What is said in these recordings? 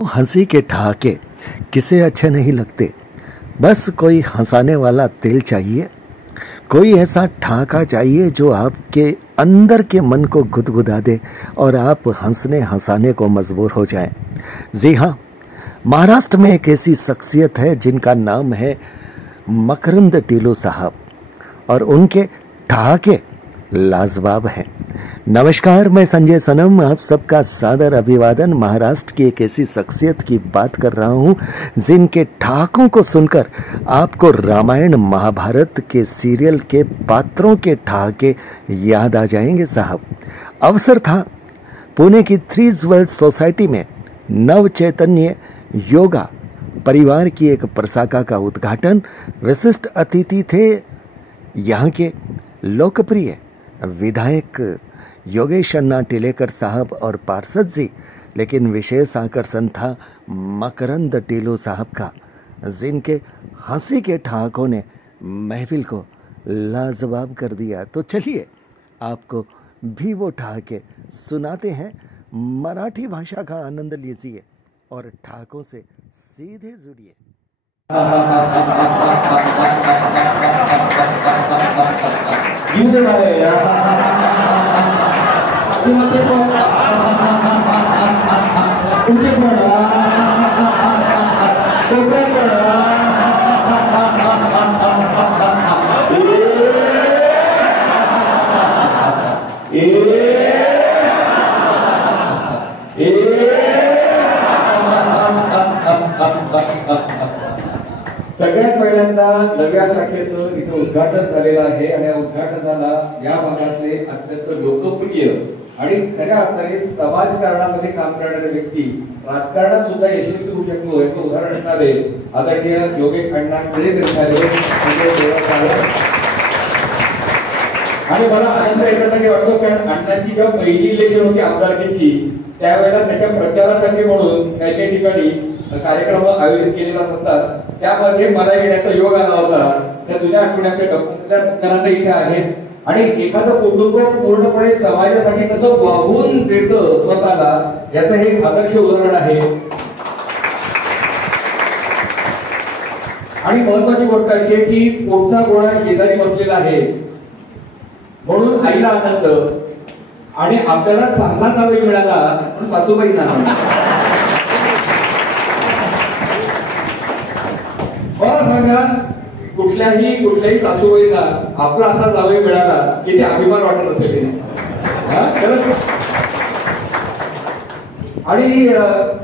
हंसी के ठहाके किसे अच्छे नहीं लगते। बस कोई हंसाने वाला दिल चाहिए, कोई ऐसा ठहाका चाहिए जो आपके अंदर के मन को गुदगुदा दे और आप हंसने हंसाने को मजबूर हो जाएं। जी हाँ, महाराष्ट्र में एक ऐसी शख्सियत है जिनका नाम है मकरंद टीलू साहब और उनके ठहाके लाजवाब हैं। नमस्कार, मैं संजय सनम आप सबका सादर अभिवादन। महाराष्ट्र की एक ऐसी शख्सियत की बात कर रहा हूं जिनके ठहाकों को सुनकर आपको रामायण महाभारत के सीरियल के पात्रों के ठहाके याद आ जाएंगे साहब। अवसर था पुणे की 3 सोसाइटी में नव चैतन्य योगा परिवार की एक प्रशाखा का उद्घाटन। विशिष्ट अतिथि थे यहाँ के लोकप्रिय विधायक योगेश अन्ना टिलेकर साहब और पार्षद जी, लेकिन विशेष आकर्षण था मकरंद टीलू साहब का, जिनके हंसी के ठहाकों ने महफिल को लाजवाब कर दिया। तो चलिए आपको भी वो ठहाके सुनाते हैं। मराठी भाषा का आनंद लीजिए और ठहाकों से सीधे जुड़िए। सगळ्यात पहिल्यांदा नव्या शाखेचं इथं उद्घाटन झालेलं आहे आणि या उद्घाटनाला या भागातले अत्यंत लोकप्रिय आणि खऱ्या अर्थाने समाजकारणामध्ये काम करणारे व्यक्ती राजकारणात सुद्धा यशस्वी होऊ शकलो याचं उदाहरण असणारे आदरणीय योगेश अण्णा टिलेकर आणि मला आनंद याच्यासाठी वाटतो कारण अण्णांची जेव्हा पहिली इलेक्शन होती आमदारकीची त्यावेळेला त्याच्या प्रचारासाठी म्हणून काही काही ठिकाणी कार्यक्रम आयोजित केले जात असतात, त्यामध्ये मला येण्याचा योग आला होता। त्या जुन्या आठवड्याच्या डॉक्टरांना इथे आहेत आणि एखादं कुटुंब पूर्णपणे समाजासाठी कसं वाहून देतं स्वतःला याचं हे आदर्श उदाहरण आहे। आणि महत्वाची गोष्ट अशी आहे की पोटचा गोळा शेजारी बसलेला आहे म्हणून आईला आनंद आणि आपल्याला चांगला जावई मिळाला म्हणून सासूबाईंना मला सांगा कुठल्याही सासूबाईला आपला असा जावई मिळाला की ते अभिमान वाटत असेल की नाही। आणि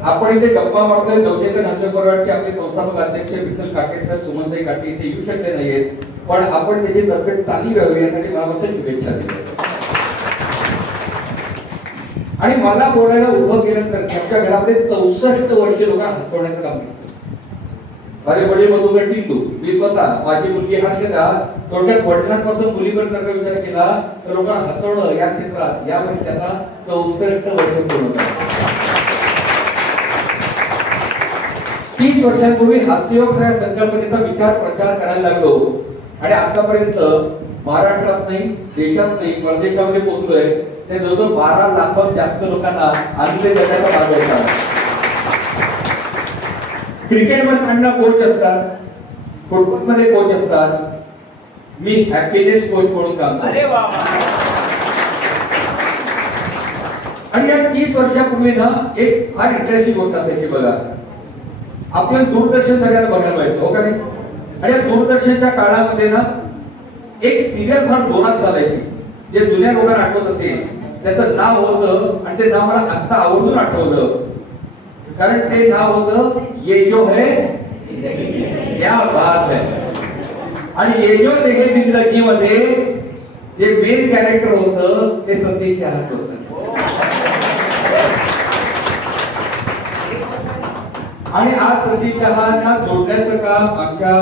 आपण इथे गप्पा मारतोय नवचेतन हास्यपरिवारचे आपले संस्थापक अध्यक्ष विठ्ठल काटे सर, सुमनताई काटे इथे येऊ शकले नाहीत, पण आपण त्याची तब्येत चांगली राहावी यासाठी मला शुभेच्छा देतो। आणि मला बोलायला उभं केल्यानंतर आमच्या घरामध्ये 64 वर्ष लोकांना हसवण्याचं काम केलं। माझे वडील मधुकर टिंटू, मी स्वतः, माझी मुलगी हर्षदा, थोडक्यात वडिलांपासून मुलीपर्यंत जर विचार केला तर लोकांना हसवणं या क्षेत्रात या वर्षी आता 64 वर्ष पूर्ण झाली। 30 वर्षांपूर्वी हास्ययोग या संकल्पनेचा विचार प्रचार करायला लागलो आणि आतापर्यंत महाराष्ट्रात नाही, देशात नाही, परदेशामध्ये पोहोचलोय। ते जवळजवळ 12 लाखाहून जास्त लोकांना आनंद देण्याचा भाग घेतात। क्रिकेटमध्ये अण्णा कोच असतात, फुटबॉलमध्ये कोच असतात, मी हॅपीनेस कोच म्हणून काम करतो। अरे वा। आणि या 30 वर्षापूर्वी ना एक फार इंटरेस्टिंग गोष्ट असायची बघा, आपण दूरदर्शन सगळ्यांना बघायला पाहिजे हो का नाही। आणि या दूरदर्शनच्या काळामध्ये ना एक सिरियल फार जोरात चालायची, जे जुन्या लोकांना आठवत असेल त्याचं नाव होतं आणि ते नाव मला आता आवर्जून आठवलं, कारण ते नाव होतं ये जो है क्या बात है। आणि ये जो है जिंदगी मध्ये जे मेन कॅरेक्टर होतं ते सतीश शहाच होतं। आणि आज सतीश शहांना जोडण्याचं काम आमच्या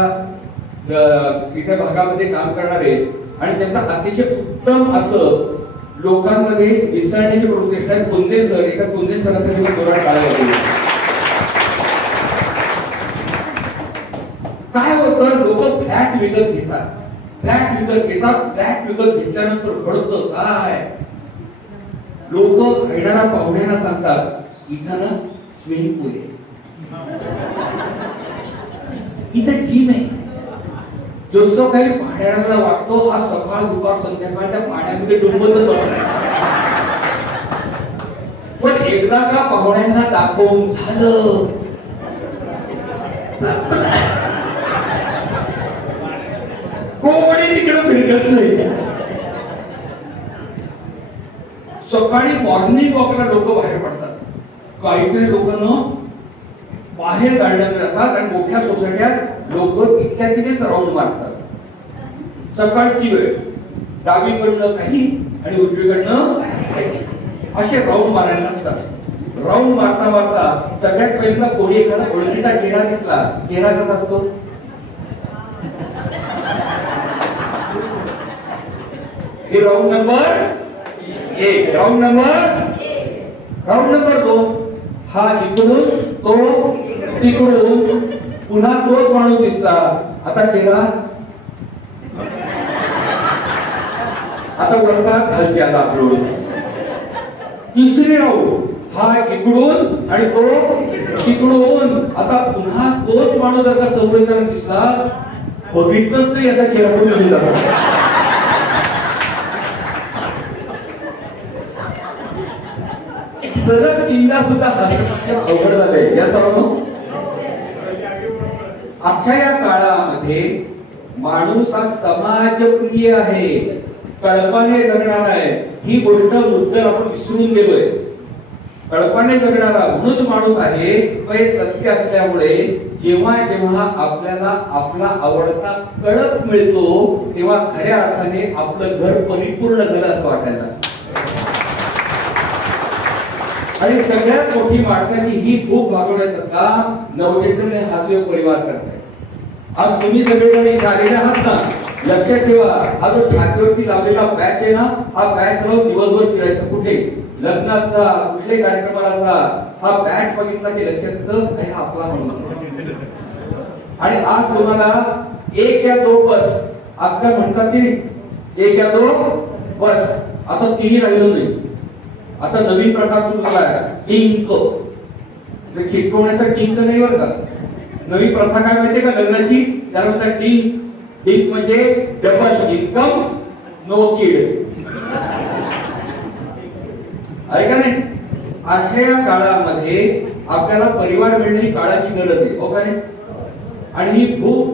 इथे भागामध्ये काम करणारे आणि त्यांचा अतिशय उत्तम असं लोकांमध्ये विसरण्याची प्रवृत्ती आहे कुंदे सर, एका कुंदे सरांसाठी जोरात टाळ्या। काय होतं, लोक फ्लॅट विकत घेतात, फ्लॅट विकत घेतल्यानंतर घडतं काय, लोक येणाऱ्या पाहुण्यांना सांगतात इथं ना स्विमिंग पूल आहे, इथे जिम आहे. जसं काही पाण्याला वाटतो हा सकाळ दुपार संध्याकाळ त्या पाण्यामध्ये डुंबतच बसलाय. पण एकदा का पाहुण्यांना दाखवून झालं कोणी तिकडे फिरकत नाही. सकाळी मॉर्निंग वॉकला लोक बाहेर पडतात. काही काही लोकांना बाहेर गाड्या जातात आणि मोठ्या सोसायट्यात लोक इथल्या तिथेच राऊंड मारतात. सकाळची वेळ डावीकडनं काही आणि उजवीकडनं काही असे राऊंड मारायला लागतात. राऊंड मारता मारता सगळ्यात पहिल्यांदा कोणी एखादा ओळखीचा चेहरा दिसला. चेहरा कसा असतो? हे राऊंड नंबर 1. राऊंड नंबर 2 हा इकडून तो तिकडून पुन्हा तोच माणूस दिसला. आता चेहरा आता वरचा खालच्या दाखवून. तिसरी राऊंड हा इकडून आणि तो तिकडून. आता पुन्हा तोच माणूस जर का समोर दिसला बघितलंच नाही याचा चेहरा कुठे जातो. सलग 3दा सुद्धा हसणं अवघड झालंय या सर्वांनो. अख्ख्या या काळामध्ये माणूस हा समाजप्रिय आहे, कळपाने जगणारा आहे. ही गोष्ट मुद्दल आपण विसरून गेलोय. कळपाने जगणारा म्हणून माणूस आहे. हे सत्य असल्यामुळे जेव्हा जेव्हा आपल्याला आपला आवडता कळप मिळतो तेव्हा खऱ्या अर्थाने आपलं घर परिपूर्ण झालं असं वाटायला. आणि सगळ्यात मोठी माणसाची ही भूक भागवण्याचं काम नवचैतन्य हास्य परिवार करताय. आज तुम्ही सगळेजण इथे आलेले आहात ना, लक्षात ठेवा हा जो छातीवरती लावलेला बॅच आहे ना, हा बॅच लावून दिवसभर फिरायचं. कुठे लग्नाचा कुठले कार्यक्रमाला हा बॅच बघितला की लक्षात येतं आणि हा आपला माणूस. आणि आज तुम्हाला 1 या 2 बस आज काय म्हणतात की 1 या 2 बस. आता तीही राहिलो नाही. आता नवीन प्रकार सुरू झाला टिंक. चिटकवण्याचा टिंक नाही बरं का. नवी प्रथा काय माहितीये का लग्नाची? त्याला म्हणतात टिंक. टिंक म्हणजे डबल इन्कम नो किड. आहे का नाही? अशा या काळामध्ये आपल्याला परिवार मिळणे ही काळाची गरज आहे. हो का नाही? आणि ही भूक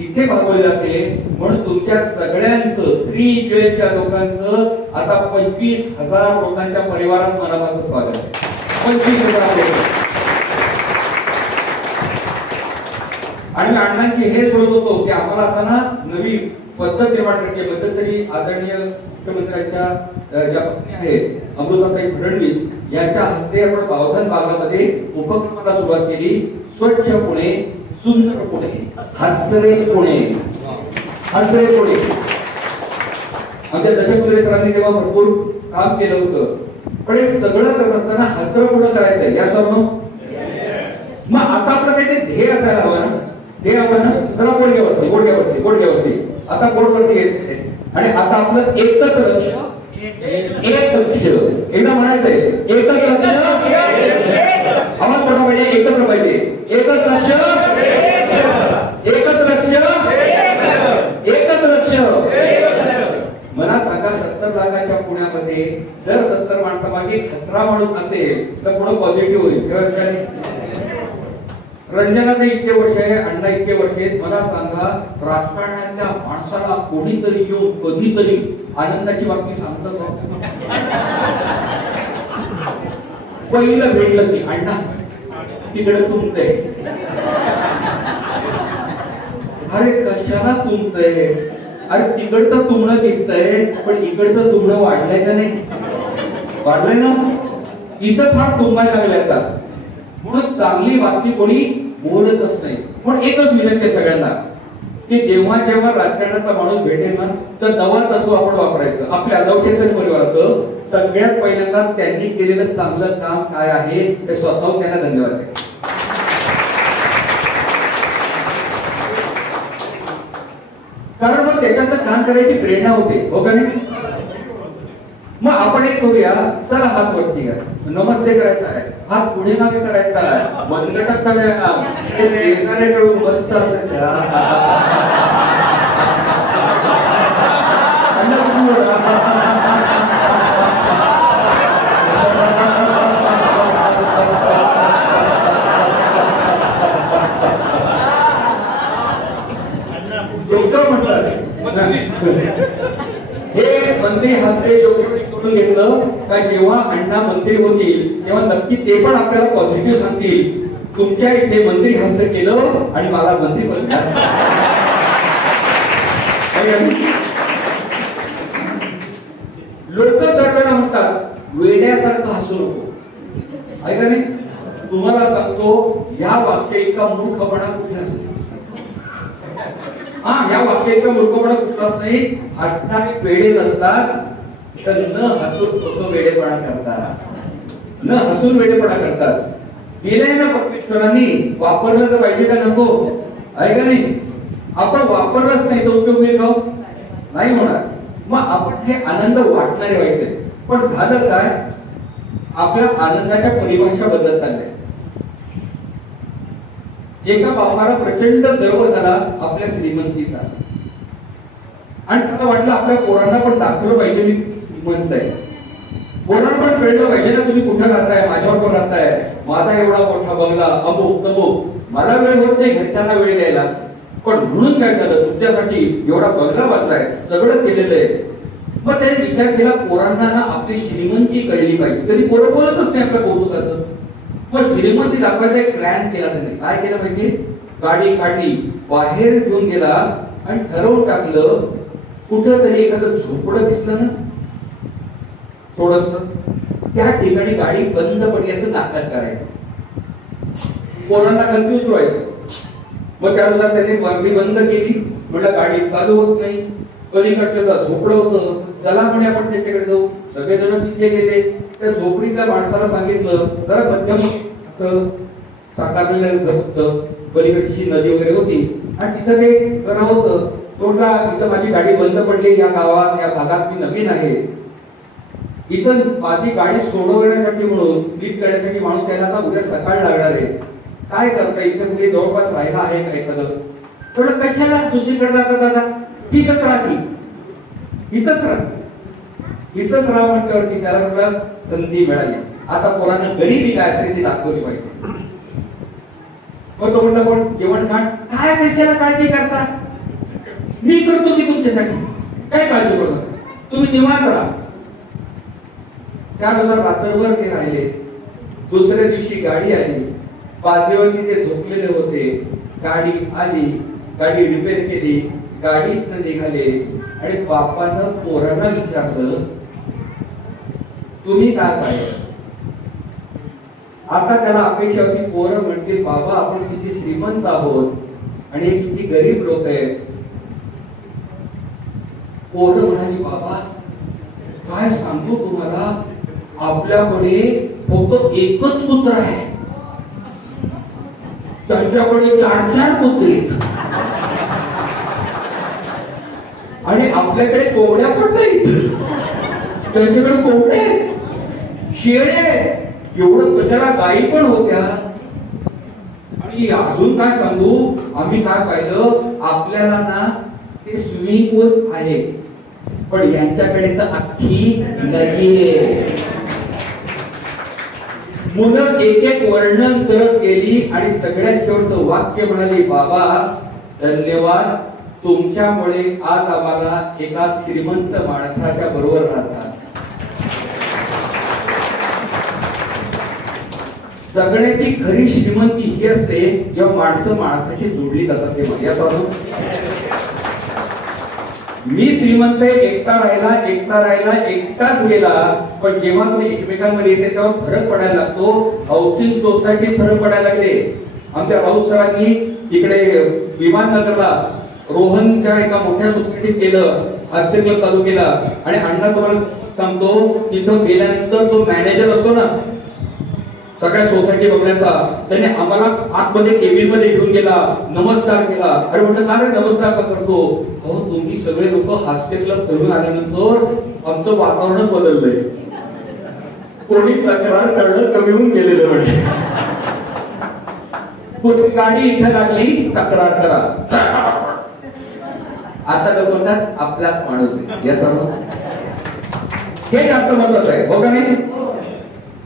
इथे भागवली जाते. म्हणून तुमच्या सगळ्यांचं 3 ज्वेलच्या लोकांचं आता 25,000 लोकांच्या परिवारात मनापासून स्वागत आहे. 25,000 लोक. आणि अण्णांची हेच बोलत होतो की आम्हाला आता ना नवी पद्धत निर्माण करायची. मध्यंतरी आदरणीय मुख्यमंत्र्यांच्या ज्या पत्नी आहेत अमृताताई फडणवीस यांच्या हस्ते आपण बावधन भागामध्ये उपक्रमाला सुरुवात केली. स्वच्छ पुणे, सुंदर पुणे, हसरे पुणे. हसरे पुणे. आमच्या दशपुरे सरांनी तेव्हा भरपूर काम केलं होतं. पण हे सगळं करत असताना हसरं पुढं करायचंय या सर्व. मग आता आपलं काही ते ध्येय असायला हवं ना. ध्येय हवं ना. जरा गोडग्यावरती आता गोडवरती घ्यायचंय. आणि आता आपलं एकच लक्ष, एक लक्ष. एकदा म्हणायचंय एकच लक्ष. आवाज मोठा पाहिजे. एकत्र पाहिजे. एकच लक्ष, एकच लक्ष, एकच लक्ष. मला सांगा 70 लाखाच्या पुण्यामध्ये जर 70 माणसामागे हसरा माणूस असेल तर पुढे पॉझिटिव्ह होईल. रंजना इतके वर्ष आहे, अण्णा इतके वर्ष आहेत. मला सांगा राजकारणातल्या माणसाला कोणीतरी येऊन कधीतरी आनंदाची बातमी सांगतात का? पहिलं भेटलं की अण्णा तिकडे तुमचंय. अरे कशाला तुमचंय? अरे तिकडचं तुमणं दिसतंय पण इकडचं तुमणं वाढलंय का नाही? वाढलंय ना. इथं फार तुंबायला लागले आता. म्हणून चांगली बातमी कोणी बोलतच नाही. पण एकच विनंती आहे सगळ्यांना की जेव्हा जेव्हा राजकारणाचा माणूस भेटेल ना तर नवा तत्व आपण वापरायचं. आपल्या नवचैतन्य परिवाराचं सगळ्यात पहिल्यांदा त्यांनी केलेलं चांगलं काम काय आहे ते स्वतःहून त्यांना धन्यवाद द्यायचे. कारण मग त्याच्यातलं काम करायची प्रेरणा होते. हो का नाही? मग आपण एक करूया, चला हात वरती घ्या, नमस्ते करायचा आहे, हात पुढे मागे करायचा आहे, मनगटात शेजाऱ्याकडून मस्त हे मंत्री हास्य करून घेतलं का जेव्हा अण्णा मंत्री होतील तेव्हा नक्की ते पण आपल्याला पॉझिटिव्ह सांगतील, तुमच्या इथे मंत्री हास्य केलं आणि मला मंत्री बनलं. लोक दरवेळेला म्हणतात वेड्यासारखं हसू नको. ऐका नाही, तुम्हाला सांगतो या वाक्य इतका मूर्खपणा कुठे असतो. या वाक्य इतका मूर्खपणा कुठलाच नाही. हसणारे वेडे नसतात, तर न हसून तो वेडेपणा करतात, न हसून वेडेपणा करतात. दिलंय ना परमेश्वरांनी, वापरलं तर पाहिजे का नको. ऐका नाही, आपण वापरलंच नाही तर उपयोग होईल का? नाही होणार. मग आपण हे आनंद वाटणारे व्हायचे. पण झालं काय, आपल्या आनंदाच्या परिभाषा बदलत चालल्या. एका बापाला प्रचंड गर्व झाला आपल्या श्रीमंतीचा, आणि त्याला वाटलं आपल्या पोरांना पण दाखवलं पाहिजे मी श्रीमंत आहे. पोरांना पण कळलं पाहिजे ना तुम्ही कुठं राहताय, माझ्यावर पण राहताय, माझा एवढा मोठा बंगला, अमुक तमुक. मला वेळ होत नाही घरच्यांना वेळ द्यायला, पण म्हणून काय झालं, तुमच्यासाठी एवढा बंगला बांधलाय, सगळं केलेलं आहे. मग त्याने विचार केला पोरांना ना आपली श्रीमंती कळली पाहिजे. कधी पोरं बोलतच नाही आपल्या कौतुकाचं. मग श्रीमंती दाखवायचा एक प्लॅन केला त्याने. काय केलं माहिती, गाडी काढली, बाहेर घेऊन गेला आणि ठरवून टाकलं कुठं तरी एखादं झोपडं दिसलं ना थोडस, त्या ठिकाणी गाडी बंद पडली असं नाटक करायचं, पोरांना कन्फ्युज व्हायचं. मग त्यानुसार त्यांनी गाडी बंद केली. म्हटलं गाडी चालू होत नाही, पलीकडचं झोपडं होतं, चला म्हणे आपण त्याच्याकडे जाऊ. सगळेजण तिथे गेले. त्या झोपडीतल्या माणसाला सांगितलं जरा मध्यम असं साकारलेलं होतं, पलीकडची नदी वगैरे होती आणि तिथं ते जरा होतं. तोडला, इथं माझी गाडी बंद पडली, या गावात या भागात मी नवीन आहे, इथं माझी गाडी सोडवण्यासाठी म्हणून नीट करण्यासाठी माणूस यायला आता उद्या सकाळ लागणार आहे, काय करता, इथं कुठे जवळपास राहिला आहे का एखादं. थोडं कशाला दुसरीकडे जाता दादा, ठीकच राहती, इथंच राहा, इथंच राहा म्हटल्यावरती त्याला म्हटलं संधी मिळाली. आता पोरांना गरिबी काय असेल ती दाखवली पाहिजे. मग तो म्हटलं पण जेवण खाण काय, कशाला काळजी करता, मी करतो की तुमच्यासाठी, काय काळजी करू, तुम्ही निवांत राहा. त्यानुसार रात्रभर ते राहिले. दुसऱ्या दिवशी गाडी आली, बाजूवरती ते झोपलेले होते. गाडी आली, गाडी रिपेअर केली, गाडीतनं निघाले आणि बापानं पोरांना विचारलं तुम्ही काय पाहिजे. आता त्याला अपेक्षा होती पोरं म्हणतील बाबा आपण किती श्रीमंत आहोत आणि किती गरीब लोक आहेत. पोरं म्हणाली बाबा काय सांगू तुम्हाला, आपल्याकडे फक्त एकच पुत्र आहे, त्यांच्याकडे 4-4 पुत्र आहेत आणि आपल्याकडे कोंबड्या पण नाहीत, त्यांच्याकडे कोंबड्या शेळ्या, एवढं कशाला गायी पण होत्या. आणि अजून काय सांगू, आम्ही काय पाहिलं आपल्याला ना ते स्विमिंग पूल आहे, पण यांच्याकडे तर अख्खी नदी आहे. मुलं एक एक वर्णन करत गेली आणि सगळ्यात शेवटचं वाक्य म्हणाली बाबा धन्यवाद, तुमच्यामुळे आज आम्हाला एका श्रीमंत माणसाच्या बरोबर राहतात. जगण्याची खरी श्रीमंती ही असते जेव्हा माणसं माणसाशी जोडली जातात. ते माझ्यापासून मी श्रीमंत एकटा राहिला एकटाच गेला, पण जेव्हा तुम्ही एकमेकांमध्ये येते तेव्हा फरक पडायला लागतो. हाऊसिंग सोसायटी फरक पडायला लागले. आमच्या राऊत सरांनी इकडे विमाननगरला रोहनच्या एका मोठ्या सोसायटीत केलं, हास्य क्लब चालू केला. आणि अण्णा तुम्हाला सांगतो तिथं गेल्यानंतर तो मॅनेजर असतो ना सगळ्या सोसायटी बघण्याचा, त्याने आम्हाला आतमध्ये केबिन मध्ये घेऊन गेला, नमस्कार केला. अरे म्हटलं काय नमस्कार का करतो, अहो तुम्ही सगळे लोक हास्य क्लब करून आल्यानंतर आमचं वातावरणच बदललंय. कोणी तक्रार करणं कमी होऊन गेलेलं म्हणजे. गाडी इथे लागली तक्रार करा. आता लोक म्हणतात आपलाच माणूस आहे. या सर्व हे जास्त महत्वाचं आहे, हो का नाही?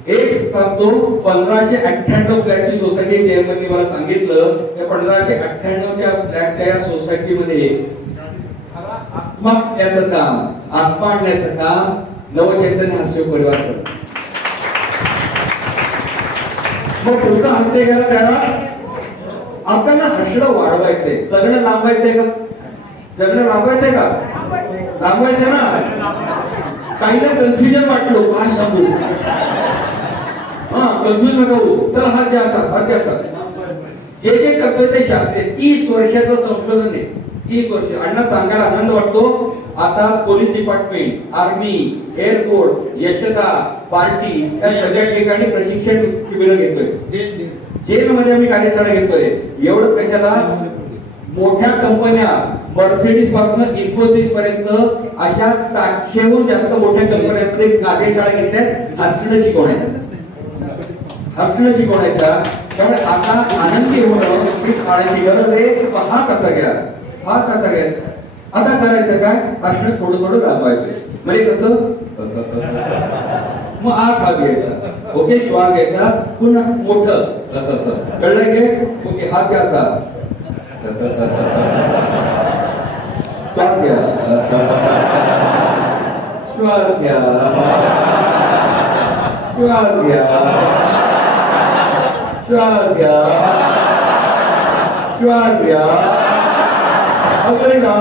एक सांगतो, 1598 फ्लॅटची सोसायटी चेअरमननी मला सांगितलं, त्या 1598च्या फ्लॅटच्या या सोसायटीमध्ये आत्मा आणण्याचं काम नवचैतन्य हास्य परिवार करतो. मग पुढचं हास्य घ्यायला त्याला आपल्याला हसणं वाढवायचंय, जगणं लांबायचंय का? जगणं लांबायचंय का? लांबायचंय ना. काहीला कन्फ्युजन वाटलो, काय सांगू, कन्फ्युज नका होऊ. चला हात द्या असा. जे जे करतोय ते शास्त्रीय 30 वर्षाचं संशोधन आहे. 30 वर्ष. अण्णा सांगायला आनंद वाटतो. आता police department, army, air force, Yashada, party या सगळ्या ठिकाणी प्रशिक्षण शिबिरं घेतोय. जेलमध्ये आम्ही कार्यशाळा घेतोय. एवढं कशाला? मोठ्या कंपन्या मर्सिडीज पासून इन्फोसिस पर्यंत अशा 700हून जास्त मोठ्या कंपन्यांमध्ये कार्यशाळा घेतल्या हसणं शिकवण्याच्या. त्यामुळे आता आनंदी होणं ही काळाची गरज आहे. हा कसा घ्यायचा? आता करायचं काय? हसणं थोडं दाखवायचं. म्हणजे कसं? मग हात घ्यायचा, ओके, श्वास घ्यायचा, पुन्हा मोठं, कळलं की? ओके, हात घ्यायचा, श्वास घ्या, श्वास घ्या, श्वास घ्या, श्वास घ्या, श्वास घ्या, अगदी ना.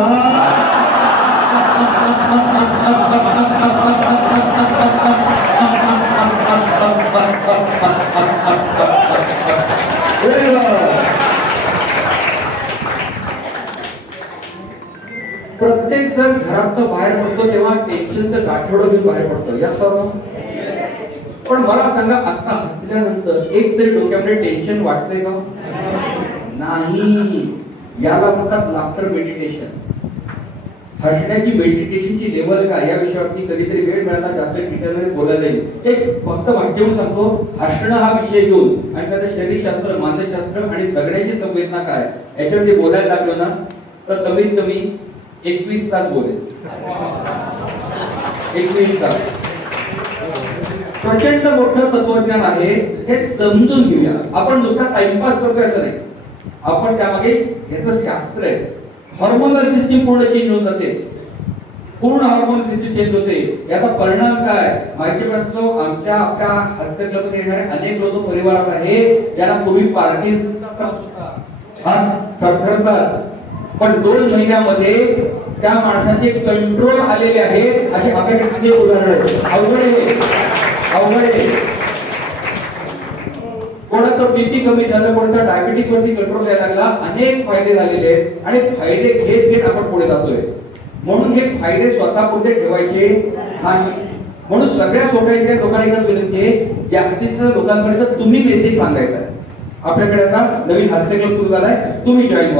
प्रत्येक जण घरात बाहेर पडतो तेव्हा टेन्शनचं गाठोडं घेऊन बाहेर पडतो. या सर्व. पण मला सांगा, आता हसल्यानंतर एक तरी डोक्यामध्ये टेन्शन वाटतंय का? नाही. याला म्हणतात लाफ्टर मेडिटेशन. हसण्याची मेडिटेशनची लेवल काय या विषयावरती कधीतरी वेळ मिळाला जास्त डिटेलमध्ये बोलायला येईल. एक फक्त माहिती म्हणून सांगतो, हसणं हा विषय घेऊन आणि त्याचं शरीरशास्त्र, मानसशास्त्र आणि जगण्याची संवेदना काय याच्यावरती बोलायला लागलो ना तर कमीत कमी 21 तास बोलेल. 21 तास. प्रचंड मोठं तत्वज्ञान आहे, हे समजून घेऊया. आपण नुसता टाइमपास करतोय असं नाही, आपण त्यामागे याचं शास्त्र आहे. हॉर्मोनल सिस्टीम पूर्ण चेंज होऊन जाते. पूर्ण हॉर्मोनल सिस्टीम चेंज होते. याचा परिणाम काय माहिती पडतो? आपल्या हास्य क्लबमध्ये येणारे अनेक लोक परिवारात आहे ज्यांना पूर्वी पार्किन्सनचा त्रास होता, थरथरतात, पण 2 महिन्यामध्ये त्या माणसाचे कंट्रोल आलेले आहे. असे आपल्याकडे किती उदाहरण आहेत. अवघड आहे. कोणाचं बीपी कमी झालं, कोणाचा डायबिटीस वरती कंट्रोल यायला लागला. अनेक फायदे झालेले आहेत आणि फायदे घेत आपण पुढे जातोय. म्हणून हे फायदे स्वतःपुरते ठेवायचे नाही. म्हणून सगळ्या सोसायटीच्या लोकांना एकच विनंती आहे, जास्तीत लोकांपर्यंत तुम्ही मेसेज सांगायचा. आपल्याकडे आता नवीन हास्य क्लब सुरू झालाय, तुम्ही जॉईन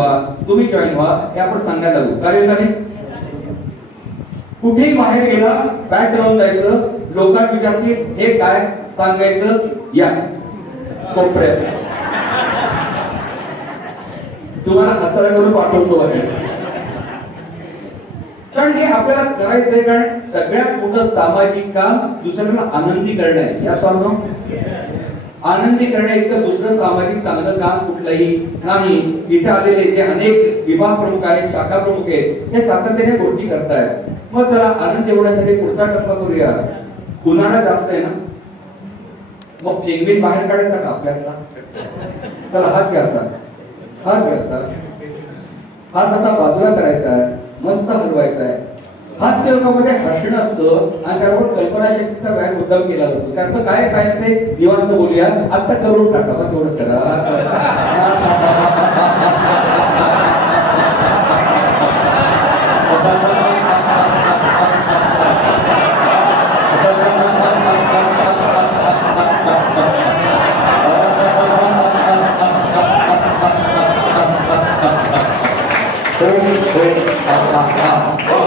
व्हा हे आपण सांगायला लागू. चालेल का नाही? कुठेही बाहेर गेला बॅच लावून जायचं, लोकांना विचारतील हे काय सांगायचं, या कोपऱ्यात तुम्हाला हसायला करून पाठवतो बाहेर. कारण हे आपल्याला करायचंय. कारण सगळ्यात मोठं सामाजिक काम दुसऱ्याला आनंदी करणं आहे. या सर्व आनंदी करण्या इतकं दुसरं सामाजिक चांगलं काम कुठलंही नाही. इथे आलेले जे अनेक विभाग प्रमुख आहेत, शाखा प्रमुख आहेत, हे सातत्याने गोष्टी करतायत. मग चला आनंद एवढ्यासाठी पुढचा टप्पा करूया. उन्हाळा जास्त आहे ना, मग पेंग्विन बाहेर काढायचा का आपल्याला? चला हात घ्यायचा, हात असा बाजूला करायचा आहे, मस्त हलवायचा आहे. हास्य योगामध्ये हसणं असतं आणि त्यावर कल्पनाशक्तीचा व्यायाम मुद्दाम केला जातो. त्याचं काय सायन्स आहे निवांत बोलूया. आता करून टाका, बस एवढंच करा. Oh,